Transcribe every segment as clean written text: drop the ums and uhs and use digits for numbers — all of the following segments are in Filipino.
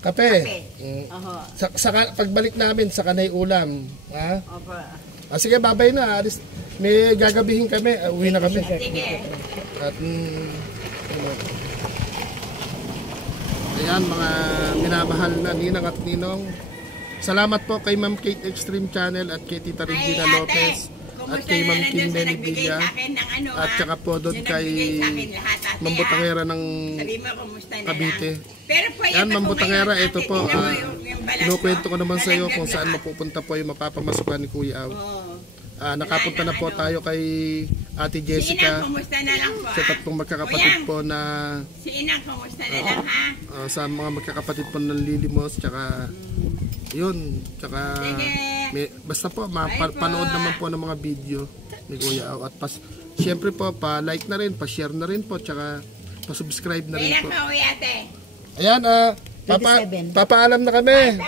Kape. Oho. Pagbalik namin, saka na yung ulam. Ha? Opo. Sige, babay na. Alis. May gagabihin kami. Uwi na kami. Sige. At ayan, mga minamahal na ninang at ninong. Salamat po kay Ma'am Kate Extreme Channel at kay Tita Regina Lopez at kay Ma'am Kim Benedilla at saka po doon kay Ma'am Butangera ng Cavite. Yan, Ma'am Butangera, ito po, inukwento ko naman sa iyo kung saan mapupunta po yung mapapamasukan ni Kuya Aw. Nakapunta na po tayo kay Ate Jessica sa tatlong magkakapatid po na sa mga magkakapatid po ng Lilimos, tsaka yun, tsaka basta po panood naman po ng mga video ni Kuya Aw at syempre po pa-like na rin, pa-share na rin po, tsaka pa-subscribe na rin po. Ayan, papaalam na kami.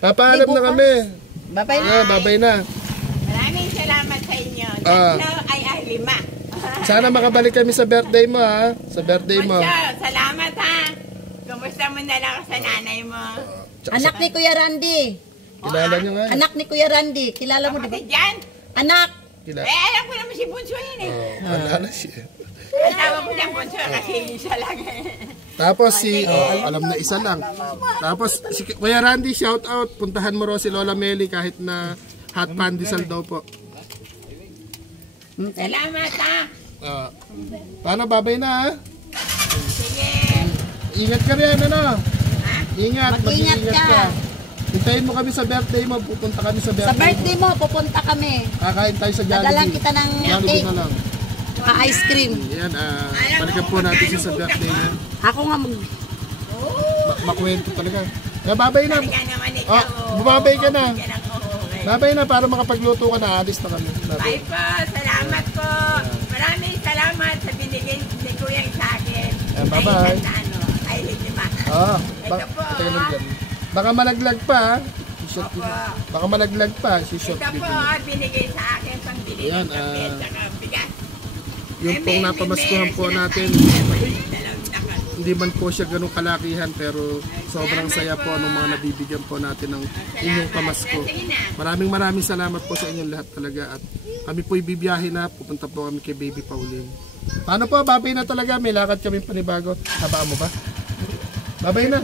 Papaalam na kami. Babay na. Babay na. Maraming salamat sa inyo. Tatlo ay 5. Sana makabalik kami sa birthday mo, ha? Sa birthday mo. Salamat, ha? Kumusta mo na lang sa nanay mo? Anak ni Kuya Randy. Kilala niyo nga. Anak ni Kuya Randy. Kilala mo diba? Dyan? Anak. Alam ko naman si Bunso yun eh. Kilala siya. Ang tawag ko ng Bunso kasi isa lang eh. Tapos alam na isa lang. Tapos si Kuya Randy, shout out. Puntahan mo raw si Lola Meli kahit na hot pandesal daw po. Salamat, ha? Paano, babay na, ha? Sige. Ingat ka rin, ano? Ingat, mag-ingat ka. Hintayin mo kami sa birthday mo, pupunta kami sa birthday mo. Sa birthday mo, pupunta kami. Kakain tayo sa Jollibee. Dadalan kita ng Jollibee na lang. Ice cream. Yan, balikan po natin siya sa birthday niya. Ako nga Makwento talaga. Babay na. Bumabay ka na. Babay na para makapagluto ka na. Alis na kami. Bye po. Salamat po. Maraming salamat sa binigay ni Kuya sa akin. Bye-bye. Ay, lima. Ito po. Baka malaglag pa. Baka malaglag pa. Ito po, binigay sa akin pang binigay ng kape at saka bigas. Yung pong napamaskuhan po natin, hindi man po siya ganun kalakihan, pero sobrang saya po ng mga nabibigyan po natin ng inyong pamasko. Maraming salamat po sa inyong lahat talaga, at kami po ibibiyahe na, pupunta po kami kay Baby Pauline. Paano po, babay na talaga, may lakad kami panibago. Habaan mo ba? Babay na.